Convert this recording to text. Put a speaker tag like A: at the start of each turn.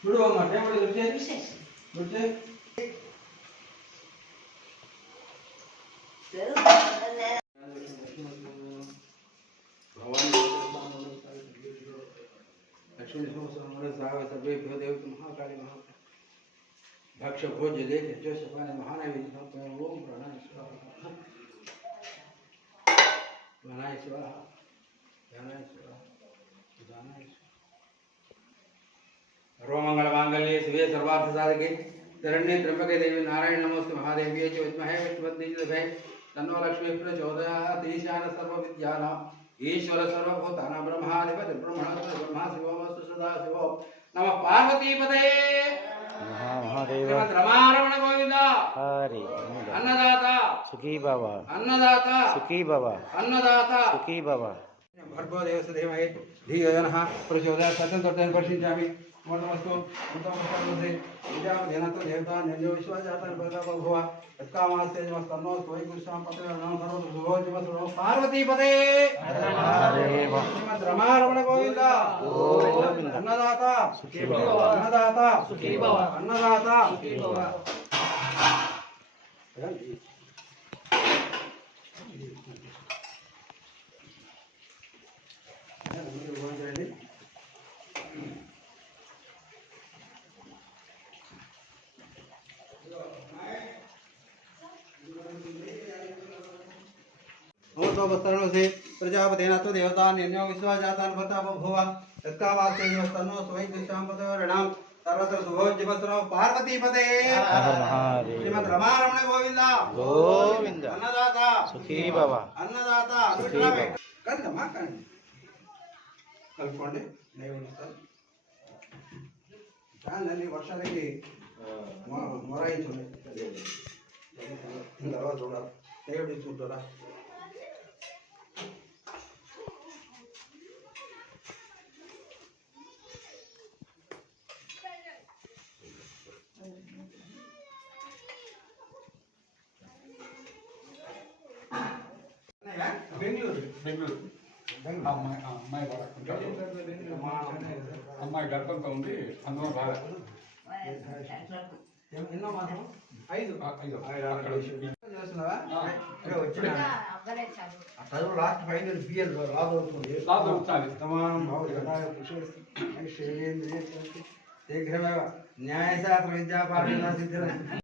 A: చూడు అమ్మ టేబుల్ దొరికే దొరికే लक्ष्मी सर्वेभ्यो देवता महाकाली महा भक्ष भोज्य देख जो सपाने महानैवेद्य ओम प्राणाय स्वाहा प्राणाय स्वाहा ध्यानाय स्वाहा उदानाय स्वाहा रोमंगल मांगल्ये शिवे सर्वार्थ साधके शरण्ये त्र्यंबके देवी नारायण नमोस्तुते महादेव्यै च विद्महे विष्णुपत्नी च धीमहि तन्नो लक्ष्मी प्रचोदयात् ईशान सर्वविद्यानां ईश्वर सर्वभूतानां ब्रह्माधिपति ब्रह्मणस्पति ब्रह्मा शिवोऽस्तु सदा शिवो नमः पार्वतीपते
B: महादेव
A: रमारमण गोविंद
B: हरि
A: अन्नदाता
B: सुखी बाबा
A: अन्नदाता
B: सुखी बाबा
A: अन्नदाता
B: सुखी बाबा
A: भर्गो देवस्य धीमहि धियो यो नः प्रचोदयात् सत्यं पश्यिष्यामि मोदमस्तु उत्तमप्रसादसे विद्यापदेनतो देवता निर्यो विश्वाजातः भव यत्कामास्ते नमस्तन्नो स्वयं पते नमः सर्वतो भवो जीवसर्वो पार्वतीपते
B: महादेव
A: श्रीमद् रमारमण गोविंद
B: गोविंद
A: अन्नदाता
B: सुखी बाबा
A: अन्नदाता
B: सुखी बाबा
A: अन्नदाता
B: सुखी बाबा नमोस्तुभस्तरणो से प्रजापतेन तो देवता निर्णयो विश्वाजातान् भर्ता बभूव तत्कामास्ते नमस्तन्नो स्वयं दिशांपतोरणं सर्वत्र शुभोज्जवस्रो पार्वतीपते महादेव
A: श्रीमद् रमारमण गोविंद
B: गोविंद
A: अन्नदाता
B: सुखी बाबा
A: अन्नदाता
B: सुखी बाबा
A: कंदमा कंद कल्पंडे नैवेद्य दाननी वर्षालकी मोरायिंचुने दरवाजा जोड़ा नैवेद्य चूटरा
C: అమ్మాయి గర్భంతో ఉంది అందులో బాగా
A: ఎన్నో మాసం 5 చదువు లాస్ట్ ఫైనల్ బిఎల్ రాదవుతుంది తమాం శీఘ్రమేవ న్యాయశాస్త్ర విద్యాపాఠ సిద్ధిర